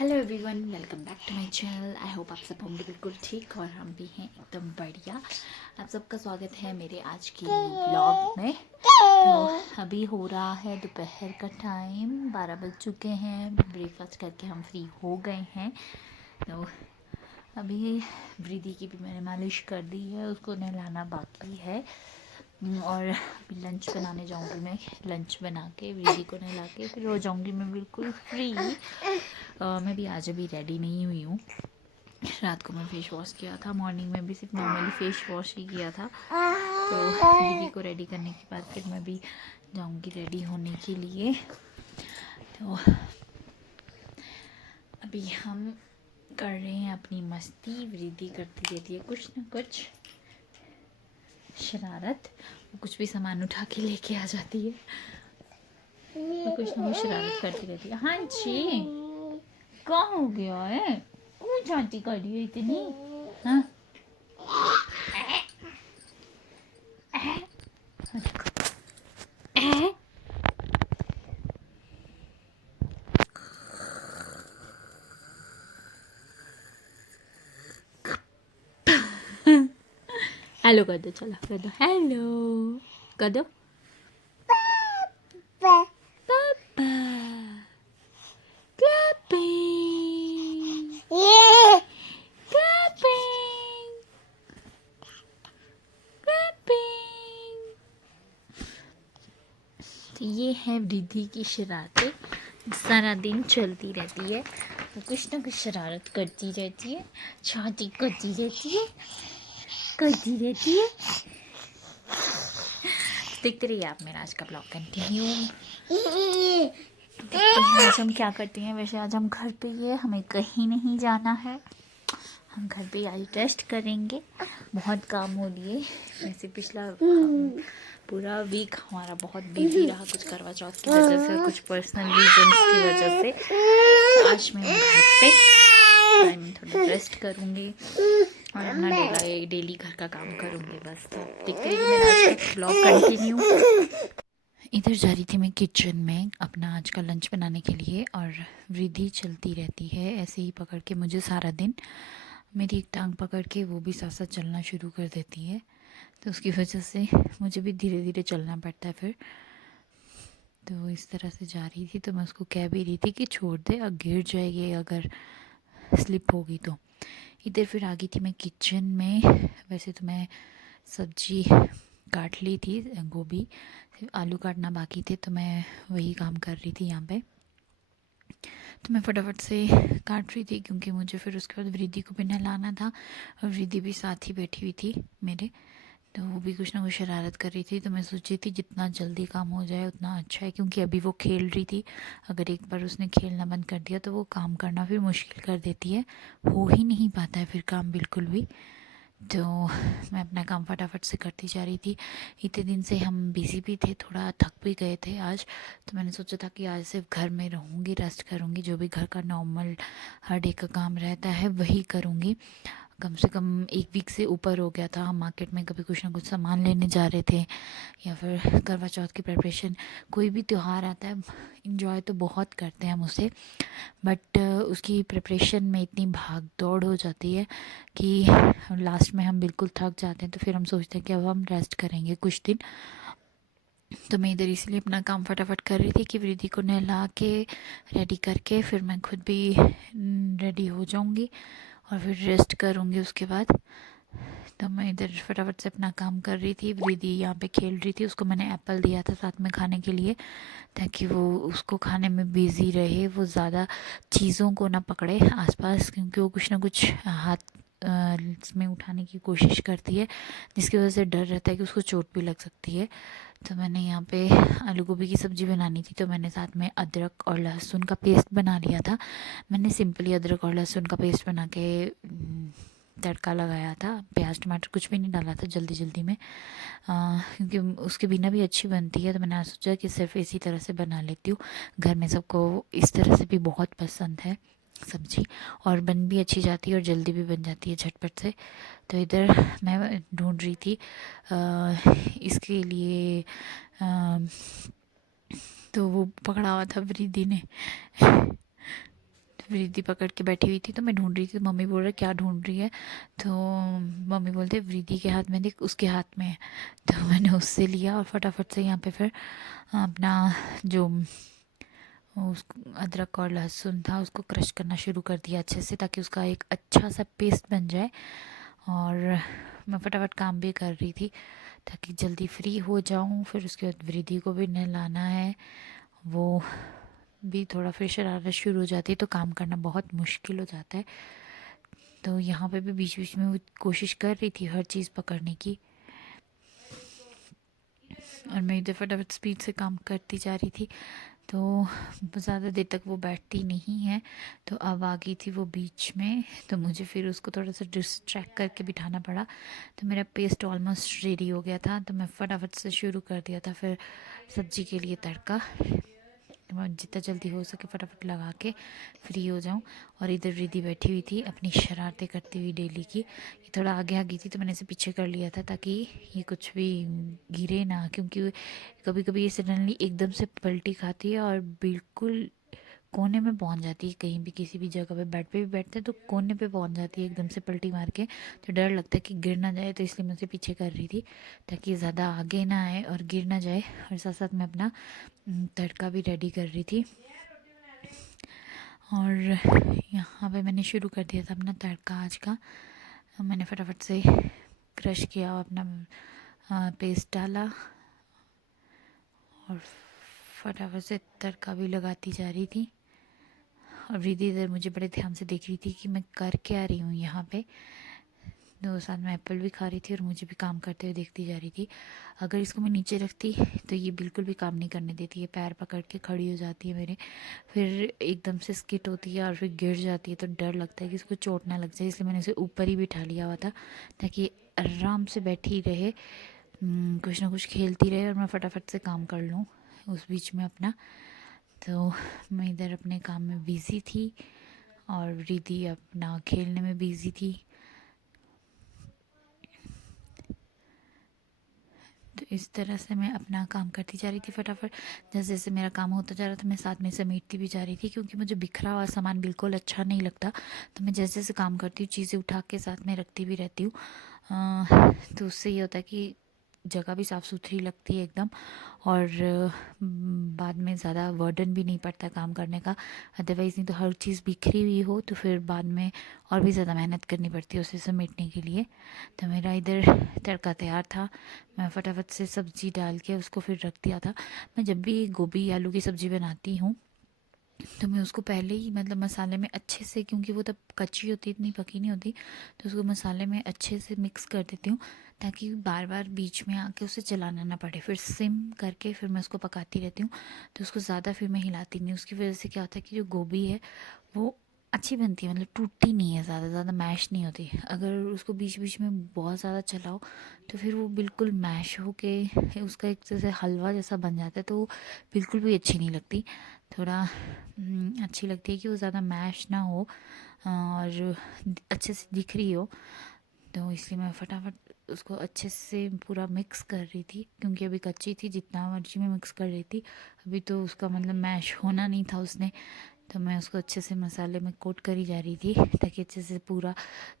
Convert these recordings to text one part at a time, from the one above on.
Hello everyone, welcome back to my channel. I hope आप सब होंगे बिल्कुल ठीक और हम भी हैं एकदम बढ़िया। आप सबका स्वागत है मेरे आज के ब्लॉग में। तो अभी हो रहा है दोपहर का टाइम, 12 बज चुके हैं। ब्रेकफास्ट करके हम फ्री हो गए हैं। तो अभी वृद्धि की भी मैंने मालिश कर दी है, उसको नहलाना बाकी है। और अभी लंच बनाने जाऊंगी मैं। लंच बना के वृद्धि को नहला के फिर हो जाऊंगी मैं बिल्कुल फ्री। मैं भी आज अभी रेडी नहीं हुई हूँ। रात को मैं फेस वॉश किया था, मॉर्निंग में भी सिर्फ नॉर्मली फेस वॉश ही किया था। तो दीदी को रेडी करने के बाद फिर मैं भी जाऊंगी रेडी होने के लिए। तो अभी हम कर रहे हैं अपनी मस्ती। वृद्धि करती रहती है कुछ ना कुछ शरारत। वो कुछ भी सामान उठा के लेके आ जाती है, वो कुछ ना कुछ शरारत करती रहती है। हाँ जी, कहाँ हो गया है? कौन झांटी कर रही है इतनी? हाँ, हेलो कर दो, चलो कर दो, हेलो कर दो। पापा क्लैपिंग क्लैपिंग क्लैपिंग। तो ये है वृद्धि की शरारतें, सारा दिन चलती रहती है। वो कुछ ना कुछ शरारत करती रहती है, छाती करती रहती है। देखते रहिए आप मेरा आज का ब्लॉग कंटिन्यू। देखते हैं आज हम क्या करते हैं। वैसे आज हम घर पे ही है, हमें कहीं नहीं जाना है। हम घर पे आज रेस्ट करेंगे। बहुत काम हो लिए। वैसे पिछला पूरा वीक हमारा बहुत बिजी रहा, कुछ करवा चौथ की वजह से, कुछ पर्सनल रीजंस की वजह से। तो आज मैं घर पे थोड़ा रेस्ट करूँगी और अपना डेली घर का काम करूँगी बस। तो देखते रहिए मेरा आज का ब्लॉग कंटिन्यू। इधर जा रही थी मैं किचन में अपना आज का लंच बनाने के लिए, और वृद्धि चलती रहती है ऐसे ही पकड़ के मुझे सारा दिन। मेरी एक टांग पकड़ के वो भी साथ साथ चलना शुरू कर देती है, तो उसकी वजह से मुझे भी धीरे धीरे चलना पड़ता है फिर। तो इस तरह से जा रही थी, तो मैं उसको कह भी रही थी कि छोड़ दे, अब गिर जाएगी अगर स्लिप होगी तो। इधर फिर आ गई थी मैं किचन में। वैसे तो मैं सब्जी काट ली थी, गोभी, आलू काटना बाकी थे, तो मैं वही काम कर रही थी यहाँ पे। तो मैं फटाफट से काट रही थी क्योंकि मुझे फिर उसके बाद वृद्धि को भी नहलाना था, और वृद्धि भी साथ ही बैठी हुई थी मेरे। तो वो भी कुछ ना कुछ शरारत कर रही थी, तो मैं सोची थी जितना जल्दी काम हो जाए उतना अच्छा है, क्योंकि अभी वो खेल रही थी। अगर एक बार उसने खेलना बंद कर दिया तो वो काम करना फिर मुश्किल कर देती है, हो ही नहीं पाता है फिर काम बिल्कुल भी। तो मैं अपना काम फटाफट से करती जा रही थी। इतने दिन से हम बिज़ी भी थे, थोड़ा थक भी गए थे आज। तो मैंने सोचा था कि आज सिर्फ घर में रहूँगी, रेस्ट करूँगी, जो भी घर का नॉर्मल हर डे का काम रहता है वही करूँगी। कम से कम एक वीक से ऊपर हो गया था। हम मार्केट में कभी कुछ ना कुछ सामान लेने जा रहे थे, या फिर करवा चौथ की प्रिपरेशन। कोई भी त्यौहार आता है, इंजॉय तो बहुत करते हैं हम उसे, बट उसकी प्रिपरेशन में इतनी भाग दौड़ हो जाती है कि लास्ट में हम बिल्कुल थक जाते हैं। तो फिर हम सोचते हैं कि अब हम रेस्ट करेंगे कुछ दिन। तो मैं इधर इसलिए अपना काम फटाफट कर रही थी कि वृद्धि को नहला के रेडी करके फिर मैं खुद भी रेडी हो जाऊंगी और फिर रेस्ट करूंगी उसके बाद। तो मैं इधर फटाफट से अपना काम कर रही थी। वृद्धि यहाँ पे खेल रही थी, उसको मैंने एप्पल दिया था साथ में खाने के लिए, ताकि वो उसको खाने में बिज़ी रहे, वो ज़्यादा चीज़ों को ना पकड़े आसपास, क्योंकि वो कुछ ना कुछ हाथ में उठाने की कोशिश करती है, जिसकी वजह से डर रहता है कि उसको चोट भी लग सकती है। तो मैंने यहाँ पे आलू गोभी की सब्ज़ी बनानी थी, तो मैंने साथ में अदरक और लहसुन का पेस्ट बना लिया था। मैंने सिंपली अदरक और लहसुन का पेस्ट बना के तड़का लगाया था, प्याज टमाटर कुछ भी नहीं डाला था जल्दी जल्दी में, क्योंकि उसके बिना भी अच्छी बनती है। तो मैंने सोचा कि सिर्फ इसी तरह से बना लेती हूँ। घर में सबको इस तरह से भी बहुत पसंद है सब्जी, और बन भी अच्छी जाती है और जल्दी भी बन जाती है झटपट से। तो इधर मैं ढूंढ रही थी इसके लिए तो वो पकड़ा हुआ था वृद्धि ने। वृद्धि पकड़ के बैठी हुई थी, तो मैं ढूंढ रही थी। तो मम्मी बोल रहे क्या ढूंढ रही है, तो मम्मी बोलते वृद्धि के हाथ में देख, उसके हाथ में है। तो मैंने उससे लिया और फटाफट से यहाँ पे फिर अपना जो उस अदरक और लहसुन था उसको क्रश करना शुरू कर दिया अच्छे से, ताकि उसका एक अच्छा सा पेस्ट बन जाए। और मैं फटाफट काम भी कर रही थी ताकि जल्दी फ्री हो जाऊं। फिर उसके बाद वृद्धि को भी नहलाना है, वो भी थोड़ा फिर शरारत शुरू हो जाती है, तो काम करना बहुत मुश्किल हो जाता है। तो यहाँ पे भी बीच बीच में वो कोशिश कर रही थी हर चीज़ पकड़ने की, और मैं इधर फटाफट स्पीड से काम करती जा रही थी। तो ज़्यादा देर तक वो बैठती नहीं है, तो अब आ गई थी वो बीच में, तो मुझे फिर उसको थोड़ा सा डिस्ट्रैक्ट करके बिठाना पड़ा। तो मेरा पेस्ट ऑलमोस्ट रेडी हो गया था, तो मैं फटाफट से शुरू कर दिया था फिर सब्जी के लिए तड़का। तो मैं जितना जल्दी हो सके फटाफट लगा के फ्री हो जाऊं। और इधर रिद्धि बैठी हुई थी अपनी शरारतें करती हुई डेली की। ये थोड़ा आगे आ गई थी, तो मैंने इसे पीछे कर लिया था ताकि ये कुछ भी गिरे ना, क्योंकि कभी कभी ये सडनली एकदम से पलटी खाती है और बिल्कुल कोने में पहुंच जाती है। कहीं भी किसी भी जगह पे बेड पे भी बैठते हैं तो कोने पे पहुंच जाती है एकदम से पलटी मार के। तो डर लगता है कि गिर ना जाए, तो इसलिए मैं उसे पीछे कर रही थी ताकि ज़्यादा आगे ना आए और गिर ना जाए। और साथ साथ मैं अपना तड़का भी रेडी कर रही थी। और यहाँ पे मैंने शुरू कर दिया था अपना तड़का आज का। मैंने फटाफट से क्रश किया, अपना पेस्ट डाला और फटाफट से तड़का भी लगाती जा रही थी। और रिद्धि इधर मुझे बड़े ध्यान से देख रही थी कि मैं कर क्या रही हूँ यहाँ पे। दो साथ में एप्पल भी खा रही थी और मुझे भी काम करते हुए देखती जा रही थी। अगर इसको मैं नीचे रखती तो ये बिल्कुल भी काम नहीं करने देती है, पैर पकड़ के खड़ी हो जाती है मेरे, फिर एकदम से स्किट होती है और फिर गिर जाती है। तो डर लगता है कि इसको चोट ना लग जाए, इसलिए मैंने इसे ऊपर ही बिठा लिया हुआ था ताकि आराम से बैठी रहे, कुछ ना कुछ खेलती रहे और मैं फटाफट से काम कर लूँ उस बीच में अपना। तो मैं इधर अपने काम में बिज़ी थी और रिद्धि अपना खेलने में बिज़ी थी। तो इस तरह से मैं अपना काम करती जा रही थी फटाफट। जैसे जैसे मेरा काम होता जा रहा था मैं साथ में समेटती भी जा रही थी, क्योंकि मुझे बिखरा हुआ सामान बिल्कुल अच्छा नहीं लगता। तो मैं जैसे जैसे काम करती हूँ चीज़ें उठा के साथ में रखती भी रहती हूँ। तो उससे ये होता है कि जगह भी साफ़ सुथरी लगती है एकदम, और बाद में ज़्यादा बर्डन भी नहीं पड़ता काम करने का। अदरवाइज़ नहीं तो हर चीज़ बिखरी हुई हो तो फिर बाद में और भी ज़्यादा मेहनत करनी पड़ती है उसे समेटने के लिए। तो मेरा इधर तड़का तैयार था, मैं फटाफट से सब्ज़ी डाल के उसको फिर रख दिया था। मैं जब भी गोभी आलू की सब्ज़ी बनाती हूँ तो मैं उसको पहले ही मतलब मसाले में अच्छे से, क्योंकि वो तब कच्ची होती इतनी पकी नहीं होती, तो उसको मसाले में अच्छे से मिक्स कर देती हूँ ताकि बार बार बीच में आके उसे चलाना ना पड़े। फिर सिम करके फिर मैं उसको पकाती रहती हूँ, तो उसको ज़्यादा फिर मैं हिलाती नहीं। उसकी वजह से क्या होता है कि जो गोभी है वो अच्छी बनती है, मतलब टूटती नहीं है, ज़्यादा ज़्यादा मैश नहीं होती। अगर उसको बीच बीच में बहुत ज़्यादा चलाओ तो फिर वो बिल्कुल मैश होके उसका एक जैसे हलवा जैसा बन जाता है, तो वो बिल्कुल भी अच्छी नहीं लगती। थोड़ा अच्छी लगती है कि वो ज़्यादा मैश ना हो और अच्छे से दिख रही हो। तो इसलिए मैं फटाफट उसको अच्छे से पूरा मिक्स कर रही थी, क्योंकि अभी कच्ची थी, जितना मर्जी मैं मिक्स कर रही थी अभी तो उसका मतलब मैश होना नहीं था उसने। तो मैं उसको अच्छे से मसाले में कोट करी जा रही थी ताकि अच्छे से पूरा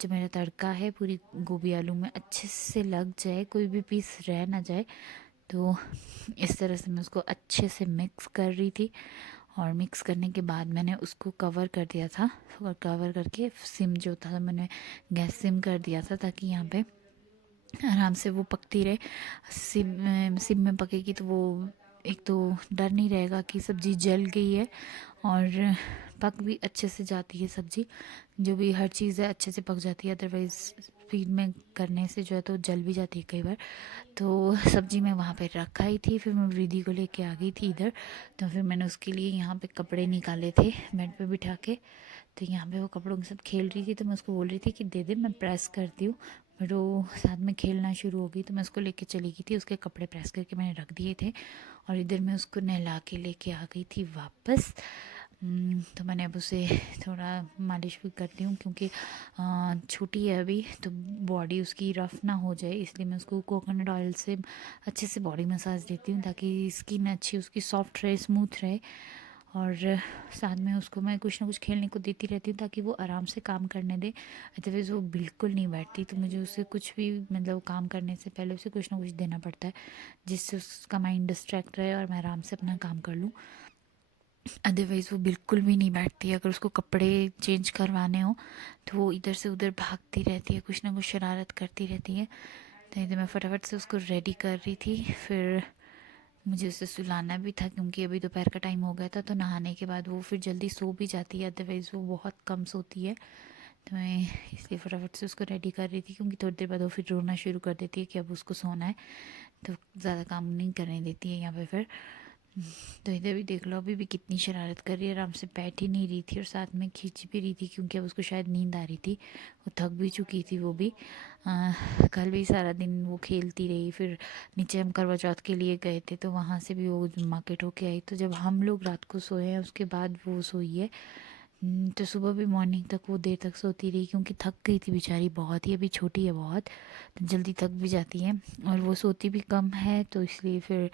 जो मेरा तड़का है पूरी गोभी आलू में अच्छे से लग जाए, कोई भी पीस रह ना जाए। तो इस तरह से मैं उसको अच्छे से मिक्स कर रही थी, और मिक्स करने के बाद मैंने उसको कवर कर दिया था। और कवर करके सिम जो था मैंने गैस सिम कर दिया था ताकि यहाँ पे आराम से वो पकती रहे। सिम में पकेगी तो वो एक तो डर नहीं रहेगा कि सब्ज़ी जल गई है, और पक भी अच्छे से जाती है सब्ज़ी। जो भी हर चीज़ है अच्छे से पक जाती है, अदरवाइज़ स्पीड में करने से जो है तो जल भी जाती है कई बार। तो सब्ज़ी मैं वहाँ पे रखा ही थी, फिर मैं रिद्धि को लेके आ गई थी इधर। तो फिर मैंने उसके लिए यहाँ पे कपड़े निकाले थे बेड पे बिठा के। तो यहाँ पे वो कपड़ों के साथ खेल रही थी, तो मैं उसको बोल रही थी कि दे दे मैं प्रेस करती हूँ। बट वो साथ में खेलना शुरू हो गई, तो मैं उसको लेके चली गई थी, उसके कपड़े प्रेस करके मैंने रख दिए थे। और इधर मैं उसको नहला के लेके आ गई थी वापस। तो मैंने अब उसे थोड़ा मालिश भी करती हूँ, क्योंकि छोटी है अभी, तो बॉडी उसकी रफ़ ना हो जाए, इसलिए मैं उसको कोकोनट ऑयल से अच्छे से बॉडी मसाज देती हूँ ताकि स्किन अच्छी उसकी सॉफ्ट रहे, स्मूथ रहे। और साथ में उसको मैं कुछ ना कुछ खेलने को देती रहती हूँ ताकि वो आराम से काम करने दे। अदरवाइज़ वो बिल्कुल नहीं बैठती, तो मुझे उसे कुछ भी मतलब काम करने से पहले उसे कुछ ना कुछ देना पड़ता है जिससे उसका माइंड डिस्ट्रैक्ट रहे और मैं आराम से अपना काम कर लूँ। अदरवाइज़ वो बिल्कुल भी नहीं बैठती। अगर उसको कपड़े चेंज करवाने हो तो वो इधर से उधर भागती रहती है, कुछ ना कुछ शरारत करती रहती है। तो इधर मैं फटाफट से उसको रेडी कर रही थी, फिर मुझे उसे सुलाना भी था क्योंकि अभी दोपहर का टाइम हो गया था। तो नहाने के बाद वो फिर जल्दी सो भी जाती है, अदरवाइज़ वो बहुत कम सोती है। तो मैं इसलिए फटाफट से उसको रेडी कर रही थी क्योंकि थोड़ी देर बाद वो फिर रोना शुरू कर देती है कि अब उसको सोना है, तो ज़्यादा काम नहीं करने देती है यहाँ पे फिर। तो इधर भी देख लो, अभी भी कितनी शरारत कर रही है, आराम से बैठ ही नहीं रही थी और साथ में खींच भी रही थी क्योंकि अब उसको शायद नींद आ रही थी। वो थक भी चुकी थी वो भी। कल भी सारा दिन वो खेलती रही। फिर नीचे हम करवा चौथ के लिए गए थे तो वहाँ से भी वो मार्केट होके आई, तो जब हम लोग रात को सोए हैं उसके बाद वो सोई है। तो सुबह भी मॉर्निंग तक वो देर तक सोती रही क्योंकि थक गई थी बेचारी बहुत ही, अभी छोटी है बहुत, तो जल्दी थक भी जाती है और वो सोती भी कम है, तो इसलिए फिर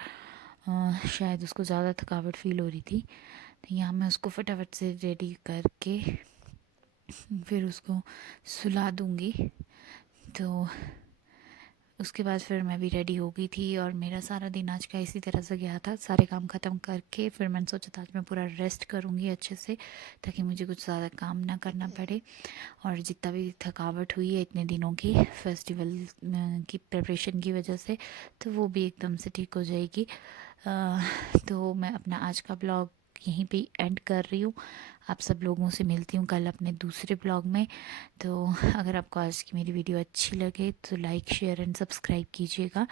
शायद उसको ज़्यादा थकावट फील हो रही थी। तो यहाँ मैं उसको फटाफट से रेडी करके फिर उसको सुला दूँगी। तो उसके बाद फिर मैं भी रेडी हो गई थी और मेरा सारा दिन आज का इसी तरह से गया था। सारे काम ख़त्म करके फिर मैंने सोचा था आज मैं पूरा रेस्ट करूँगी अच्छे से ताकि मुझे कुछ ज़्यादा काम ना करना पड़े। और जितना भी थकावट हुई है इतने दिनों की फेस्टिवल की प्रिपरेशन की वजह से, तो वो भी एकदम से ठीक हो जाएगी। तो मैं अपना आज का ब्लॉग यहीं पे एंड कर रही हूँ। आप सब लोगों से मिलती हूँ कल अपने दूसरे ब्लॉग में। तो अगर आपको आज की मेरी वीडियो अच्छी लगे तो लाइक शेयर एंड सब्सक्राइब कीजिएगा।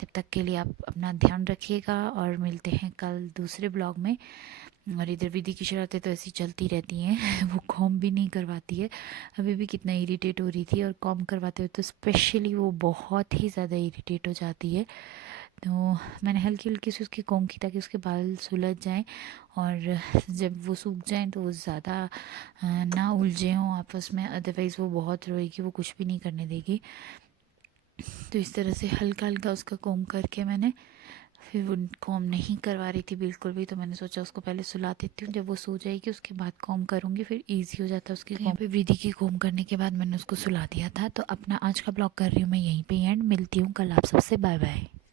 तब तक के लिए आप अपना ध्यान रखिएगा और मिलते हैं कल दूसरे ब्लॉग में। और इधर विधि की शरारतें तो ऐसी चलती रहती हैं वो कॉम भी नहीं करवाती है। अभी भी कितना इरिटेट हो रही थी और कॉम करवाते हुए तो स्पेशली वो बहुत ही ज़्यादा इरिटेट हो जाती है। तो मैंने हल्की हल्की से उसकी कॉम की ताकि उसके बाल सुलझ जाएं और जब वो सूख जाएं तो वो ज़्यादा ना उलझे हों आपस में, अदरवाइज़ वो बहुत रोएगी, वो कुछ भी नहीं करने देगी। तो इस तरह से हल्का हल्का उसका कॉम करके मैंने फिर वो कॉम नहीं करवा रही थी बिल्कुल भी, तो मैंने सोचा उसको पहले सुला देती हूँ, जब वो सो जाएगी उसके बाद कॉम करूँगी, फिर इजी हो जाता है उसकी। यहाँ पे वृद्धि की कॉम करने के बाद मैंने उसको सुला दिया था। तो अपना आज का ब्लॉग कर रही हूँ मैं यहीं पे एंड। मिलती हूँ कल आप सबसे, बाय बाय।